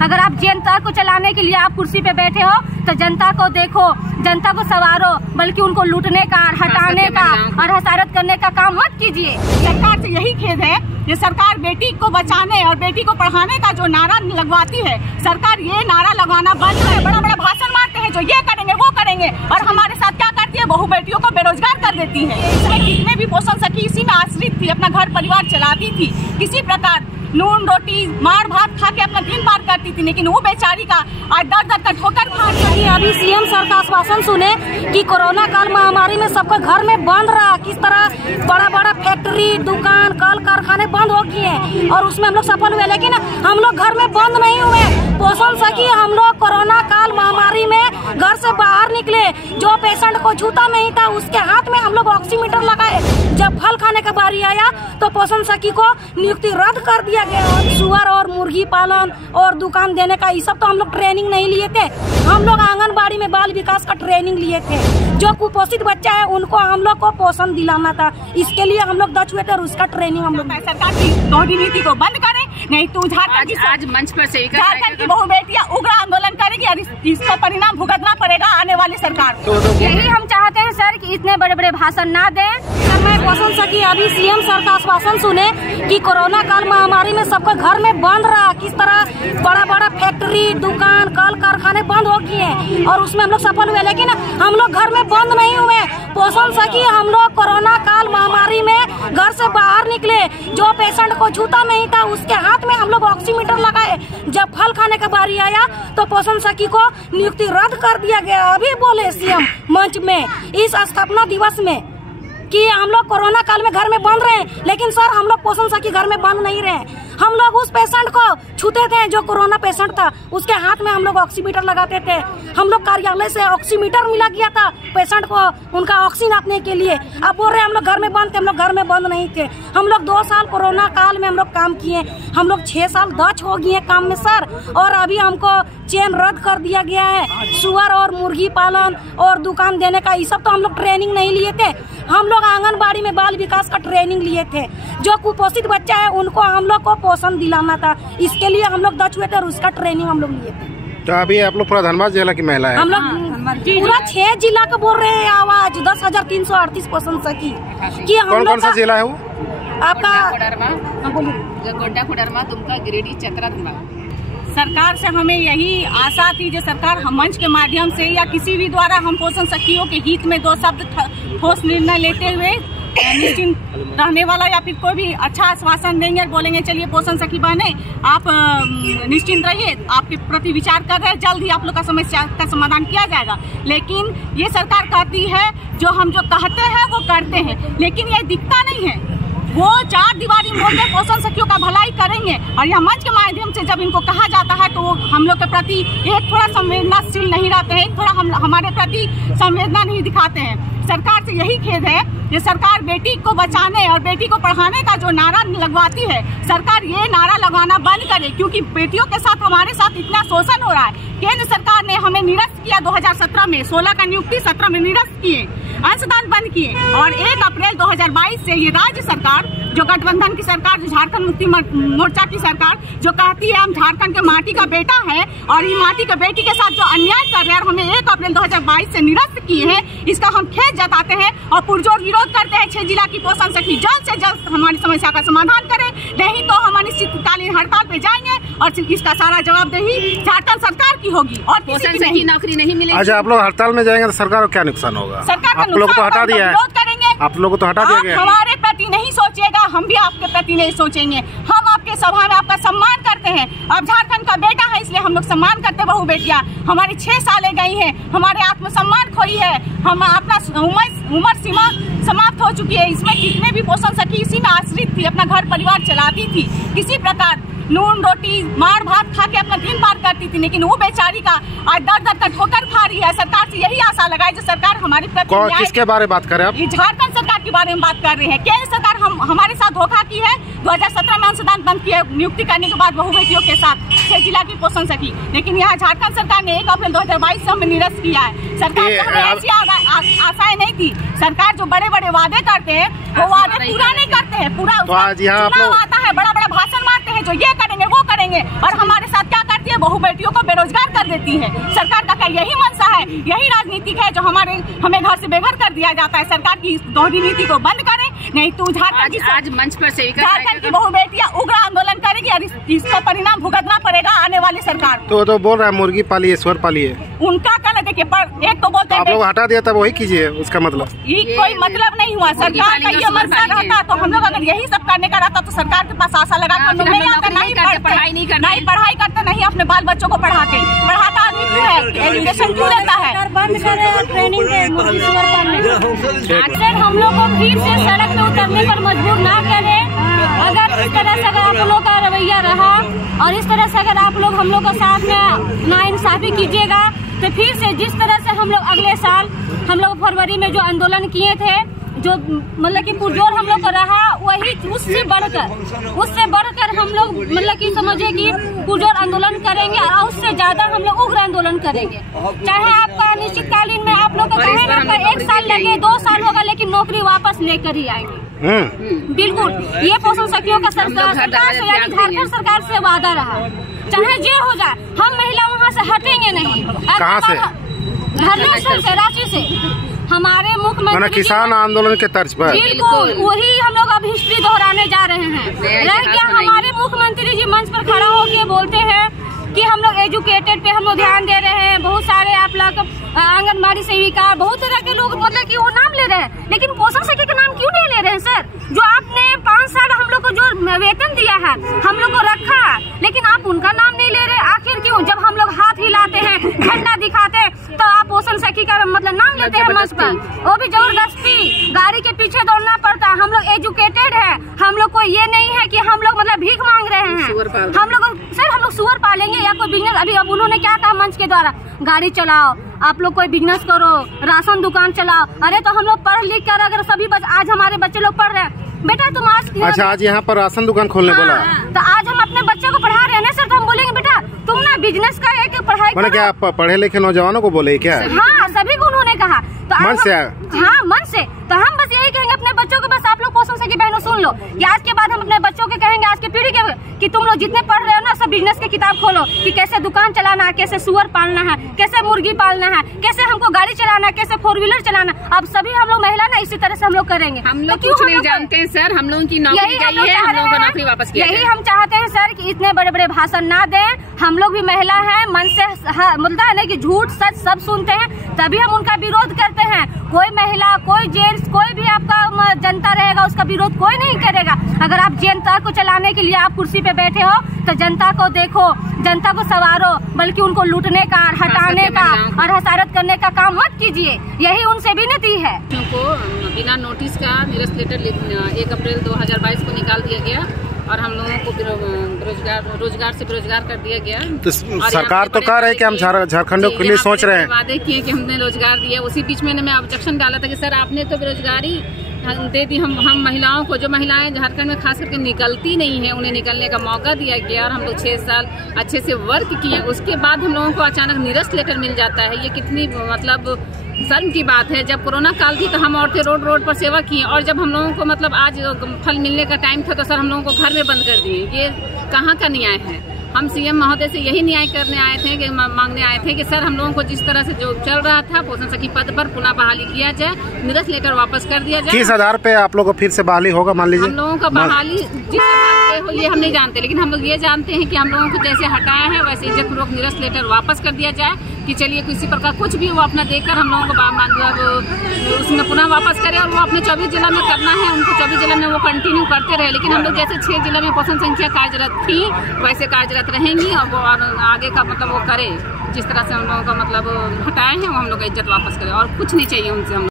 अगर आप जनता को चलाने के लिए आप कुर्सी पे बैठे हो तो जनता को देखो, जनता को सवारो, बल्कि उनको लूटने का, हटाने का और हसारत करने का काम मत कीजिए। सरकार से यही खेद है कि सरकार बेटी को बचाने और बेटी को पढ़ाने का जो नारा लगवाती है, सरकार ये नारा लगवाना बंद करे। बड़ा बड़ा भाषण मारते हैं जो ये करेंगे वो करेंगे, और हमारे साथ क्या करती है, बहु बेटियों को बेरोजगार कर देती है। इसमें कितने भी पोषण सखी इसी में आश्रित थी, अपना घर परिवार चलाती थी, किसी प्रकार नून रोटी मार भात खा के अपना दिन पार करती थी, लेकिन वो बेचारी का आज दर दर का ठोकर खा रही है। अभी सीएम सर का आश्वासन सुने कि कोरोना काल महामारी में सबका घर में बंद रहा, किस तरह बड़ा बड़ा फैक्ट्री, दुकान, कल कारखाने बंद हो गए हैं और उसमें हम लोग सफल हुए, लेकिन हम लोग घर में बंद नहीं हुए। पोषण सखी हम लोग कोरोना काल महामारी में घर से बाहर निकले, जो पेशेंट को छूता नहीं था उसके हाथ में हम लोग ऑक्सीमीटर लगाए। जब फल खाने का बारी आया तो पोषण सखी को नियुक्ति रद्द कर दिया गया। सुअर और मुर्गी पालन और दुकान देने का ये सब तो हम लोग ट्रेनिंग नहीं लिए थे। हम लोग आंगनबाड़ी में बाल विकास का ट्रेनिंग लिए थे। जो कुपोषित बच्चा है उनको हम लोग को पोषण दिलाना था, इसके लिए हम लोग दक्ष हुए थे और उसका ट्रेनिंग हम लोग। सरकार की दोहरी नीति को बंद करें, नहीं तो आज मंच पर से झारखंड की बहु बेटियां उग्र आंदोलन करेगी और इसका परिणाम भुगतना पड़ेगा आने वाली सरकार को। यही हम चाहते हैं सर कि इतने बड़े बड़े भाषण ना दें। सर मैं पोषण सखी अभी सीएम सर का आश्वासन सुने कि कोरोना काल महामारी में सबका घर में बंद रहा, किस तरह बड़ा बड़ा फैक्ट्री, दुकान, कल कारखाने बंद हो गए हैं और उसमें हम लोग सफल हुए, लेकिन हम लोग घर में बंद नहीं हुए। पोषण सखी हम लोग कोरोना काल महामारी में घर से बाहर निकले, जो पेशेंट को छूता नहीं था उसके हाथ में हम लोग ऑक्सीमीटर लगाए। जब फल खाने का बारी आया तो पोषण सखी को नियुक्ति रद्द कर दिया गया। अभी बोले सीएम मंच में इस स्थापना दिवस में कि हम लोग कोरोना काल में घर में बंद रहे, लेकिन सर हम लोग पोषण सखी घर में बंद नहीं रहे। हम लोग उस पेशेंट को छूते थे जो कोरोना पेशेंट था, उसके हाथ में हम लोग ऑक्सीमीटर लगाते थे। हम लोग कार्यालय से ऑक्सीमीटर मिला गया था पेशेंट को उनका ऑक्सीजन नापने के लिए। अब बोल रहे हम लोग घर में बंद थे, हम लोग घर में बंद नहीं थे। हम लोग 2 साल कोरोना काल में हम लोग काम किए, हम लोग 6 साल दक्ष हो गए काम में सर, और अभी हमको चेन रद्द कर दिया गया है। सुअर और मुर्गी पालन और दुकान देने का ये सब तो हम लोग ट्रेनिंग नहीं लिए थे। हम लोग आंगनबाड़ी में बाल विकास का ट्रेनिंग लिए थे। जो कुपोषित बच्चा है उनको हम लोग को पोषण दिलाना था, इसके लिए हम लोग दक्ष हुए थे और उसका ट्रेनिंग हम लोग लिए थे। तो अभी आप लोग पूरा धनबाद जिला की महिला है? हम लोग पूरा 6 जिला का बोल रहे हैं आवाज 10,338 पोषण सखी कि हम लोग। कौन सा जिला है वो आपका? गोड्डा, कोडरमा, दुमका, गिरिडीह, चतरा, धनबाद। सरकार से हमें यही आशा थी जो सरकार हम मंच के माध्यम से या किसी भी द्वारा हम पोषण सखियों के हित में 2 शब्द ठोस निर्णय लेते हुए निश्चिंत रहने वाला या फिर कोई भी अच्छा आश्वासन देंगे और बोलेंगे चलिए पोषण सखी बने, आप निश्चिंत रहिए, आपके प्रति विचार कर रहे हैं, जल्द ही आप लोग का समस्या का समाधान किया जाएगा। लेकिन ये सरकार कहती है जो हम जो कहते हैं वो करते हैं, लेकिन ये दिखता नहीं है। वो 4 दीवारी मोड़ के पोषण सखियों का भलाई करेंगे और यह मंच के माध्यम से जब इनको कहा जाता है तो वो हम लोग के प्रति एक थोड़ा संवेदनशील नहीं रहते हैं, थोड़ा हमारे प्रति संवेदना नहीं दिखाते हैं। सरकार से यही खेद है कि सरकार बेटी को बचाने और बेटी को पढ़ाने का जो नारा लगवाती है, सरकार ये नारा लगवाना बंद करे, क्योंकि बेटियों के साथ हमारे साथ इतना शोषण हो रहा है। केंद्र सरकार ने हमें निरस्त किया 2017 में, 16 का नियुक्ति 17 में निरस्त किए, अंशदान बंद किए और 1 अप्रैल 2022 से ये राज्य सरकार जो गठबंधन की सरकार, जो झारखंड मुक्ति मोर्चा की सरकार जो कहती है हम झारखंड के माटी का बेटा है और ये माटी के बेटी के साथ जो अन्याय कर रहे हैं और हमें 1 अप्रैल 2022 से निरस्त किए हैं, इसका हम खेद जताते हैं और पुरजोर विरोध करते हैं। 6 जिला की पोषण सखी जल्द से जल्द हमारी समस्या का समाधान करें, नहीं तो हम अनिश्चितकालीन हड़ताल पे जाएंगे और इसका सारा जवाबदेही झारखंड सरकार की होगी और पोषण सखी नौकरी नहीं मिलेगी। अच्छा, आप लोग हड़ताल में जाएंगे तो सरकार को क्या नुकसान होगा? सरकार का आप लोगों को हटा दिया है, आप लोगों को तो हटा दिया गया। हमारे प्रति नहीं सोचिएगा, हम भी आपके प्रति नहीं सोचेंगे। हम आपके सभा में आपका सम्मान करते हैं, आप झारखंड का बेटा है इसलिए हम लोग सम्मान करते। बहु बेटियां हमारी 6 सालें गई हैं, हमारे आत्मसम्मान खोई है, हम अपना उम्र सीमा समाप्त हो चुकी है। इसमें कितने भी पोषण सखी इसी में आश्रित थी, अपना घर परिवार चलाती थी, किसी प्रकार नून रोटी मार भात खा के अपना दिन पार करती थी, लेकिन वो बेचारी का आज दर दर का ठोकर खा रही है। सरकार से यही आशा लगाए जो सरकार हमारी प्रति किसके बारे में बात करें आप? झारखंड सरकार के बारे में बात कर रहे हैं। केंद्र सरकार हमारे साथ धोखा की है, 2017 में अंशदान बंद किया नियुक्ति करने के बाद बहु बेटियों के साथ 6 जिला की पोषण सखी, लेकिन यहाँ झारखंड सरकार ने 1 अप्रैल 2022 से हमें निरस्त किया है। सरकार को हमें ऐसी आशाएं नहीं थी। सरकार जो बड़े बड़े वादे करते हैं वो वादे पूरा नहीं करते हैं। पूरा तो आज यहाँ चुनाव आता है, बड़ा बड़ा भाषण मारते हैं जो ये करेंगे वो करेंगे और हमारे साथ क्या करते देती है, बहू बेटियों को बेरोजगार कर देती है। सरकार का क्या यही मंशा है, यही राजनीति है जो हमें घर से बेघर कर दिया जाता है। सरकार की दोहरी नीति को बंद करें, नहीं तो आज मंच पर झारखंड की बहू बेटियां उग्र आंदोलन करेगी और इसका परिणाम भुगतना पड़ेगा आने वाली सरकार को। तो बोल रहा है मुर्गी पालिए, स्वर पालिए, उनका कहना देखिए, पर एक तो बोलते हैं आप लोग हटा दिया तब वही कीजिए, उसका मतलब ये कोई मतलब नहीं हुआ। सरकार का ये मंशा रहता तो हम लोग अगर यही सब करने का रहता तो सरकार के पास आशा लगा कर नहीं आते, नहीं पढ़ाई करते, नहीं अपने बाल बच्चों को पढ़ाते। पढ़ाता आदमी क्यों है, एजुकेशन क्यों लेता है? बंद करें ट्रेनिंग हम लोग को फिर से सड़क पे उतरने पर मजबूर ना करें। अगर इस तरह से अगर आप लोगों का रवैया रहा और इस तरह से अगर आप लोग हम लोग के साथ में नाइंसाफी कीजिएगा तो फिर से जिस तरह से हम लोग अगले साल हम लोग फरवरी में जो आंदोलन किए थे, जो मतलब कि पुरजोर हम लोग का रहा, वही उससे बढ़कर हम लोग मतलब कि समझे कि पुरजोर आंदोलन करेंगे और उससे ज्यादा हम लोग उग्र आंदोलन करेंगे। चाहे आपका निश्चितकालीन में आप लोग का चाहे आपका 1 साल लगे, 2 साल होगा, लेकिन नौकरी वापस लेकर ही आएंगे। बिल्कुल, ये पोषण सखियों का सरकार से यानी झारखंड सरकार से वादा रहा, चाहे जे हो जाए हम महिला वहाँ से हटेंगे नहीं। कहाँ से? धरना से, रांची से। हमारे मुख्यमंत्री किसान आंदोलन के तर्ज पर बिल्कुल वही हम लोग अब हिस्ट्री दोहराने जा रहे हैं। रह गया हमारे मुख्यमंत्री जी मंच पर खड़ा होके बोलते हैं कि हम लोग एजुकेटेड पे हम लोग ध्यान दे रहे हैं, बहुत सारे आप लोग आंगनबाड़ी सेविका, बहुत तरह के लोग मतलब कि वो नाम ले रहे हैं, लेकिन पोषण सखी का नाम क्यों नहीं ले रहे हैं सर? जो आपने 5 साल हम लोग को जो वेतन दिया है, हम लोग को रखा है, लेकिन आप उनका नाम नहीं ले रहे। आखिर क्यों? जब हम लोग हाथ हिलाते हैं, झंडा दिखाते हैं, तो आप पोषण सखी का मतलब नाम लेते हैं मंच पर, वो भी जबरदस्ती। गाड़ी के पीछे दौड़ना पड़ता है। हम लोग एजुकेटेड है, हम लोग को ये नहीं है कि हम लोग मतलब भीख मांग रहे हैं। हम लोग सर हम लोग सुअर पालेंगे या कोई बिजनेस? अभी अब उन्होंने क्या कहा मंच के द्वारा, गाड़ी चलाओ, आप लोग कोई बिजनेस करो, राशन दुकान चलाओ। अरे तो हम लोग पढ़ लिख कर अगर सभी आज हमारे बच्चे लोग पढ़ रहे हैं, बेटा तुम आज अच्छा आज यहाँ पर राशन दुकान खोलने बोला, तो आज हम अपने बच्चे को पढ़ा रहे हैं ना सर, तो हम बोलेंगे बेटा तुम ना बिजनेस का एक पढ़ाई करो। क्या आप पढ़े लिखे नौजवानों को बोले क्या? हाँ, सभी को उन्होंने कहा। तो मन से हाँ मन से, तो हम बस यही कहेंगे अपने बच्चों को, बस आप लोग पोषण सखी बहनों सुन लो कि आज के बाद हम अपने बच्चों के कहेंगे, आज की पीढ़ी के, कि तुम लोग जितने पढ़ रहे हो ना सब बिजनेस की किताब खोलो, कि कैसे दुकान चलाना है, कैसे सुअर पालना है, कैसे मुर्गी पालना है, कैसे हमको गाड़ी चलाना है, कैसे 4 व्हीलर चलाना। अब सभी हम लोग महिला ना इसी तरह से हम लोग करेंगे। हम लोग कुछ नहीं जानते हैं सर, हम लोगों की नौकरी गई है, हम लोगों को नौकरी वापस किया। यही हम चाहते हैं सर कि इतने बड़े बड़े भाषण ना दें, हम लोग भी महिला हैं, मन से मतलब है ना कि झूठ सच सब सुनते हैं, तभी हम उनका विरोध करते हैं। कोई महिला, कोई जेंट्स, कोई भी आपका जनता रहेगा उसका विरोध कोई नहीं करेगा। अगर आप जनता को चलाने के लिए आप कुर्सी पे बैठे हो तो जनता को देखो, जनता को सवारो, बल्कि उनको लूटने का, हटाने का और हसारत करने का काम मत कीजिए। यही उनसे विनती है। को बिना नोटिस का निरस्त लेटर 1 अप्रैल 2022 को निकाल दिया गया और हम लोगों को रोजगार से बेरोजगार कर दिया गया। तो सरकार तो कह रही है कि हम झारखंड के लिए सोच रहे हैं, वादे किए कि हमने रोजगार दिया। उसी बीच में मैं ऑब्जेक्शन डाला था कि सर आपने तो बेरोजगारी दे दी हम महिलाओं को, जो महिलाएं झारखंड में खास करके निकलती नहीं है, उन्हें निकलने का मौका दिया गया और हम लोग 6 साल अच्छे से वर्क किए। उसके बाद हम लोगों को अचानक निरस्त लेटर मिल जाता है। ये कितनी मतलब शर्म की बात है। जब कोरोना काल थी तो हम औरतें रोड पर सेवा किए, और जब हम लोगों को मतलब आज फल मिलने का टाइम था तो सर हम लोगों को घर में बंद कर दिए। ये कहाँ का न्याय है? हम सीएम महोदय से यही न्याय करने आए थे, कि मांगने आए थे कि सर हम लोगों को जिस तरह से जो चल रहा था पोषण सखी पद पर पुनः बहाली किया जाए, निरस्त लेकर वापस कर दिया जाए। किस आधार पे आप लोगों को फिर से बहाली होगा? मान लीजिए हम लोगों का बहाली जिस आधार पे हो ये हम नहीं जानते, लेकिन हम लोग ये जानते हैं कि हम लोगों को जैसे हटाया है वैसे इज्जतपूर्वक निरस्त लेटर वापस कर दिया जाए, कि चलिए किसी प्रकार कुछ भी वो अपना देखकर हम लोगों को उसमें पुनः वापस करें और वो अपने 24 जिला में करना है, उनको 24 जिला में वो कंटिन्यू करते रहे। लेकिन हम लोग जैसे 6 जिला में पोषण संख्या कार्यरत थी वैसे कार्यरत रहेंगी और वो आगे का मतलब वो करे, जिस तरह से हम लोगों का मतलब हटाए हैं वो हम लोग का इज्जत वापस करें और कुछ नहीं चाहिए उनसे। हम